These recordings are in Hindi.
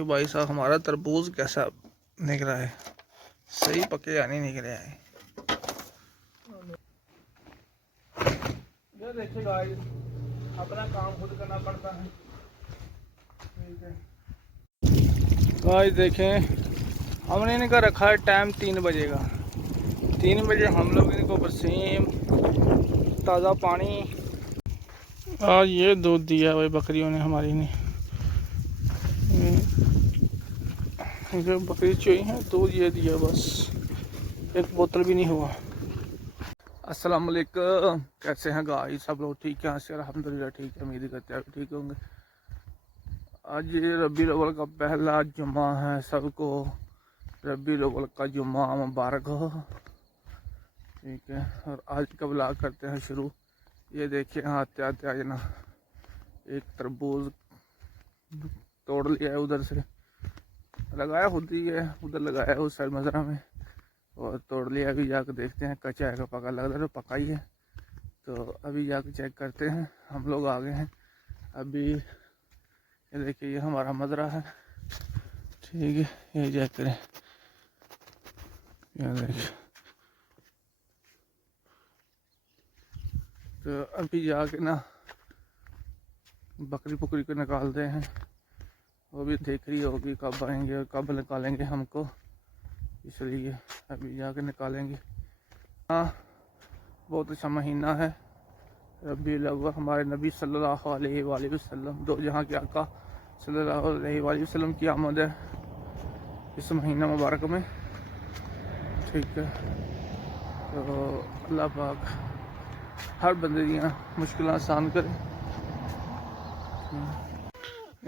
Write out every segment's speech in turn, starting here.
कि भाई साहब हमारा तरबूज कैसा निकला है, सही पके या नहीं निकले हैं। ये देखिए गाइस, अपना काम खुद करना पड़ता है। ठीक है गाइस, देखें हमने इनका रखा है टाइम 3 बजे का। 3 बजे हम लोग इनको बरसीम ताज़ा पानी और ये दूध दिया भाई बकरियों ने हमारी ने। जो बकरी चोई है दूध ये दिया, बस एक बोतल भी नहीं हुआ। अस्सलाम वालेकुम, कैसे हैं गाइस सब लोग? ठीक है से अल्हम्दुलिल्लाह ठीक है, उम्मीद करते हैं ठीक होंगे। आज रबीउल अव्वल का पहला जुम्मा है, सबको रबीउल अव्वल का जुम्मा मुबारक हो। ठीक है, और आज का व्लॉग करते हैं शुरू। ये देखिए आते आते आज ना एक तरबूज तोड़ लिया है, उधर से लगाया खुद ही है, उधर लगाया है उस साइड मजरा में, और तोड़ लिया। अभी जाकर देखते हैं कच्चा है का पका, लग रहा है पका ही है, तो अभी जाकर चेक करते हैं। हम लोग आ गए हैं अभी। ये देखिए ये हमारा मजरा है, ठीक है, ये चेक करें। ये देखिए, तो अभी जाके ना बकरी पुकरी को निकालते हैं। वो भी देख रही होगी कब आएंगे और कब निकालेंगे हमको, इसलिए अभी जाके निकालेंगे। हाँ, बहुत अच्छा महीना है रबीउल अव्वल। हमारे नबी सल्लल्लाहु अलैहि वसल्लम, दो जहाँ के आका सल्लल्लाहु अलैहि वसल्लम की आमद है इस महीना मुबारक में। ठीक है, तो अल्लाह पाक हर बंदे की मुश्किल आसान करे।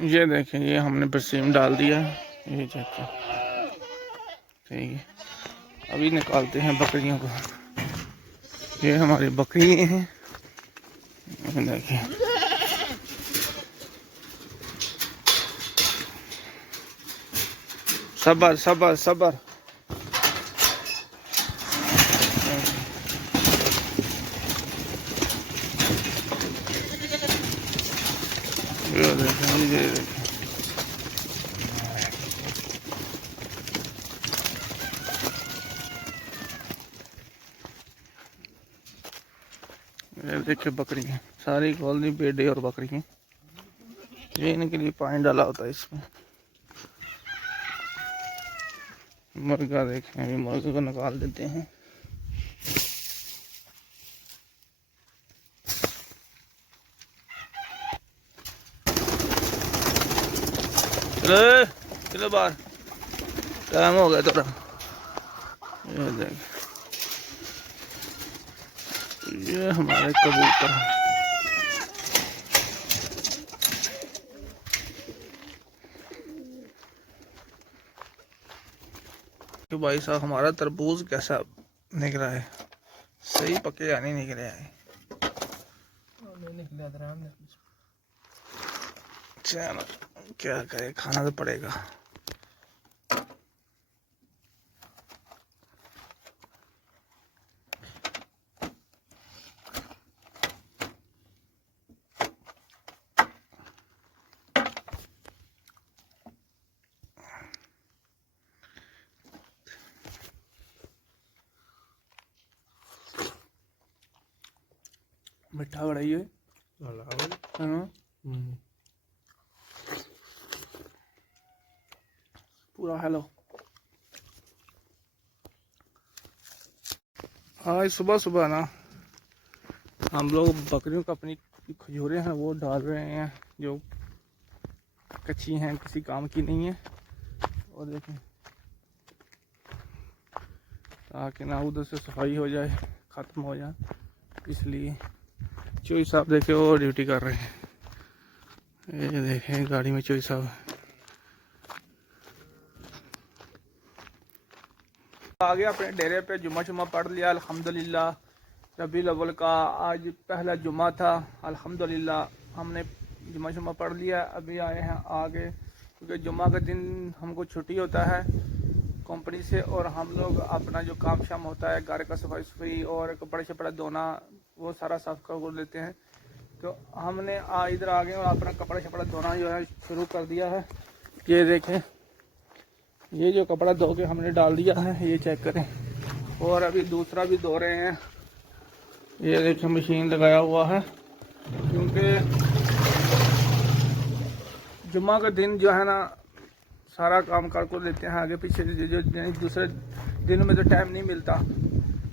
ये देखें, ये हमने बरसीम डाल दिया, ये चेक, ठीक है। अभी निकालते हैं बकरियों को। ये हमारी बकरी हैं, देखिए सबर सबर सबर। ये देखें, ये देखें, ये देखिए बकरी हैं सारी खोल दी, बेडे और बकरी हैं। ये इनके लिए पानी डाला होता है इसमें। मुर्गा देखें, अभी मुर्गे को निकाल देते हैं। चलो चलो बाहर, टाइम हो गया थोड़ा। ये देख, ये हमारे कबूतर हैं। तो भाई साहब हमारा तरबूज कैसा निकला है, सही पके या नहीं निकले हैं? चलो क्या करे, खाना तो पड़ेगा। मिठा बड़ा ही है। पूरा हेलो। आज सुबह सुबह ना हम लोग बकरियों को अपनी खजूरें हैं वो डाल रहे हैं, जो कच्ची हैं, किसी काम की नहीं है। और देखें, ताकि ना उधर से सफाई हो जाए, ख़त्म हो जाए, इसलिए चोई साहब देखे वो ड्यूटी कर रहे हैं। ये देखें गाड़ी में चोई साहब आ गया अपने डेरे पे, जुम्मा शुम्मा पढ़ लिया अल्हम्दुलिल्लाह। रबीउल अव्वल का आज पहला जुम्मा था, अल्हम्दुलिल्लाह हमने जुम्मा शुम्मा पढ़ लिया। अभी आए हैं आगे, क्योंकि जुम्मा के दिन हमको छुट्टी होता है कंपनी से, और हम लोग अपना जो काम शाम होता है घर का सफाई सफाई और कपड़े शपड़े धोना वो सारा साफ कर लेते हैं। तो हमने इधर आ गए और अपना कपड़ा शपड़ा धोना जो है शुरू कर दिया है। ये देखें, ये जो कपड़ा धो के हमने डाल दिया है ये चेक करें। और अभी दूसरा भी धो रहे हैं। ये देखें मशीन लगाया हुआ है, क्योंकि जुम्मा का दिन जो है ना सारा काम कर को लेते हैं आगे पीछे, जो दूसरे दिन में तो टाइम नहीं मिलता।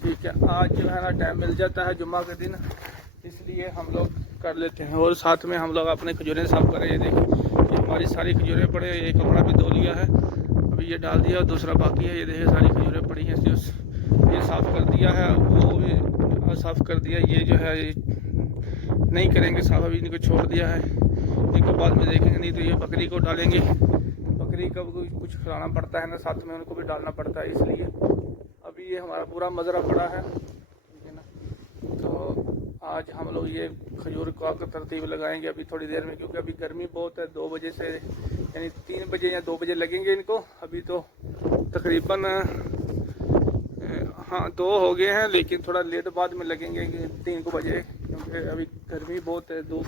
ठीक है, आज जो है ना टाइम मिल जाता है जुम्मा के दिन, इसलिए हम लोग कर लेते हैं। और साथ में हम लोग अपने खजूरें साफ़ करें। ये देखिए, ये हमारी सारी खजूरें पड़े, ये कपड़ा भी धो लिया है, अभी ये डाल दिया और दूसरा बाकी है। ये देखिए सारी खजूरें पड़ी हैं, जो ये साफ़ कर दिया है, वो भी साफ़ कर दिया। ये जो है ये नहीं करेंगे साफ़, अभी इनको छोड़ दिया है, इनको बाद में देखेंगे। नहीं तो ये बकरी को डालेंगे, बकरी का कुछ खिलाना पड़ता है ना, साथ में उनको भी डालना पड़ता है, इसलिए अभी ये हमारा पूरा मजरा पड़ा है। ठीक है ना, तो आज हम लोग ये खजूर का तरतीब लगाएंगे अभी थोड़ी देर में, क्योंकि अभी गर्मी बहुत है। 2 बजे से यानी 3 बजे या 2 बजे लगेंगे इनको। अभी तो तकरीबन हाँ 2 हो गए हैं, लेकिन थोड़ा लेट बाद में लगेंगे 3 को बजे, क्योंकि अभी गर्मी बहुत है, धूप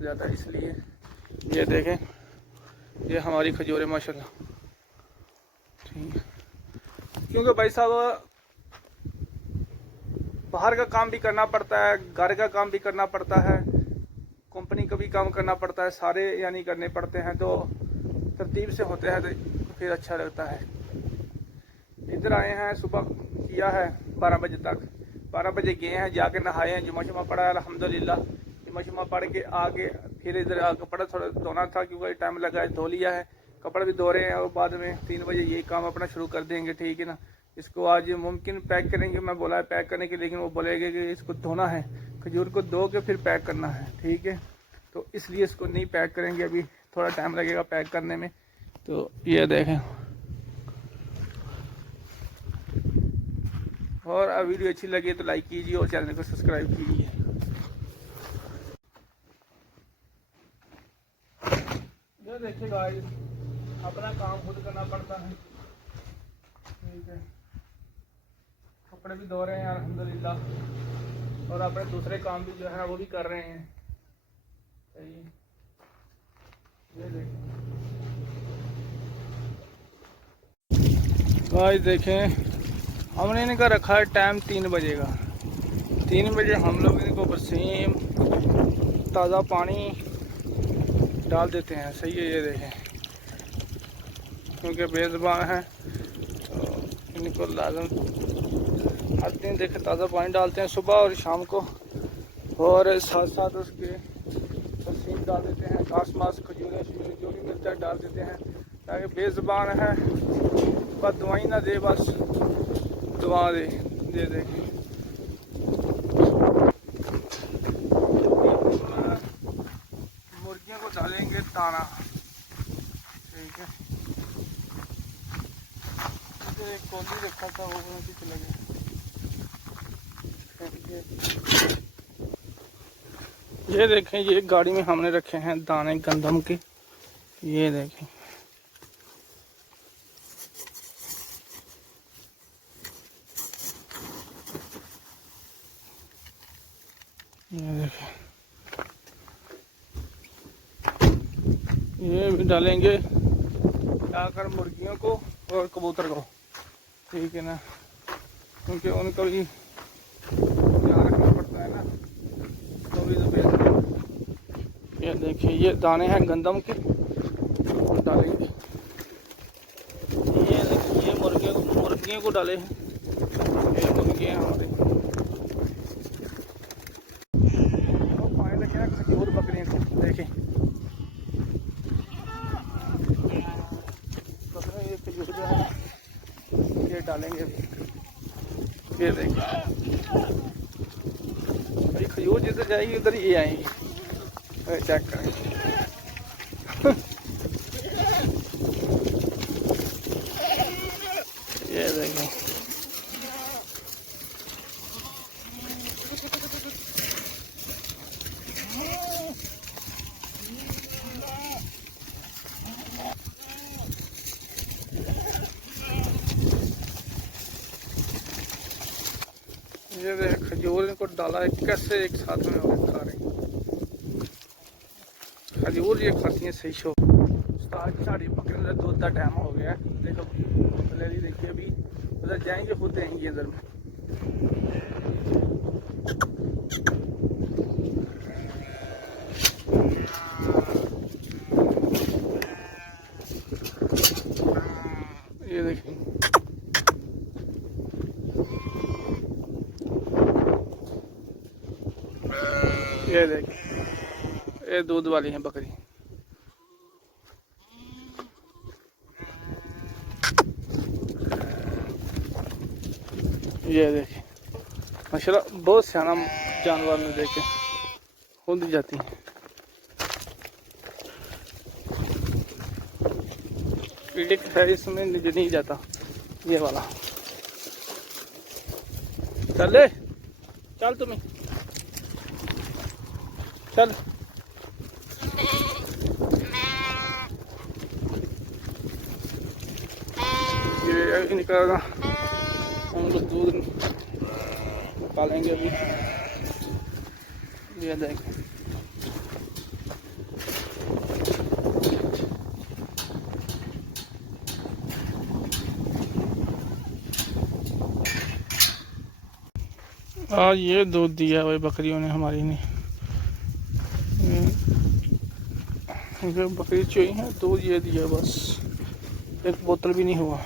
ज़्यादा, इसलिए। ये देखें, ये हमारी खजूरें माशाल्लाह। ठीक है, क्योंकि भाई साहब बाहर का काम भी करना पड़ता है, घर का काम भी करना पड़ता है, कंपनी का भी काम करना पड़ता है, सारे यानी करने पड़ते हैं, तो तरतीब से होते हैं तो फिर अच्छा लगता है। इधर आए हैं, सुबह किया है 12 बजे तक, 12 बजे गए हैं, जाके नहाए हैं, जुमा शुमा पढ़ा है अल्हम्दुलिल्लाह। जुमा शुमा पढ़ के आगे फिर इधर कपड़ा थोड़ा धोना था, क्योंकि टाइम लगा है, धो लिया है, कपड़ा भी धो रहे हैं। और बाद में 3 बजे यही काम अपना शुरू कर देंगे। ठीक है ना, इसको आज मुमकिन पैक करेंगे, मैं बोला है पैक करने के, लेकिन वो बोलेंगे कि इसको धोना है, खजूर को धो के फिर पैक करना है। ठीक है, तो इसलिए इसको नहीं पैक करेंगे, अभी थोड़ा टाइम लगेगा पैक करने में। तो ये देखें, और वीडियो अच्छी लगी तो लाइक कीजिए और चैनल को सब्सक्राइब कीजिए। ये देखिए गाइस, अपना काम खुद करना पड़ता है। ठीक है, कपड़े भी धो रहे हैं अल्हम्दुलिल्लाह, और अपने दूसरे काम भी जो है वो भी कर रहे हैं। सही, ये देखें गाइस, देखें हमने इनका रखा है टाइम 3 बजे का। 3 बजे हम लोग इनको बरसीम ताज़ा पानी डाल देते हैं। सही है, ये देखें, क्योंकि बेज़ुबान है तो इनको लाजम हर दिन देखें ताज़ा पानी डालते हैं, सुबह और शाम को, और साथ साथ उसके बरसीम डाल देते हैं, घास मास खजूरें जो भी मिलता है डाल देते हैं, ताकि बेज़ुबान है बस दवाई ना दे, बस दुआ दे। ये देखें, मुर्गियों को डालेंगे दाना। ठीक है, एक कोली रखा था वो भी चला गया। ये देखें, ये गाड़ी में हमने रखे हैं दाने गंदम के। ये देखें, ये देखें, ये भी डालेंगे लाकर मुर्गियों को और कबूतर को। ठीक है ना, क्योंकि उनको भी ध्यान रखना पड़ता है ना, तो भी तो ये देखिए, ये दाने हैं गंदम के, डालेंगे। ये देखिए, ये मुर्गियों को डाले हैं, ये मुर्गियाँ हमारे पानी लगे हैं खजूर बकरियों को। देखें बकरियाँ, ये खजूर जो है ये डालेंगे अभी। ये देखिए भाई, खजूर जिधर जाएगी उधर ये आएंगी। चेक करें ये देखें, ये देख खजूर इनको डाला है, कैसे एक साथ में खा रहे हैं खजूर। ये खाती हैं सही शो। साड़ी पकड़ का टाइम हो गया है। देखो पहले देखिए अभी उधर जाएंगे, खुद देंगे अंदर में। ये देखिए ये देखिए, ये दूध वाली है बकरी। ये देखिए माशाल्लाह बहुत सियाना जानवर ने देखे खुद जाती है। पीड़ित है इसमें नहीं जाता ये वाला। चल ले चल तुम्हें चल। ये निकलेगा, हम लोग दूध निकालेंगे अभी। ये देखें आज ये दूध दिया भाई बकरियों ने, हमारी ने। बकरी चोई है, दूध ये दिया बस, एक बोतल भी नहीं हुआ।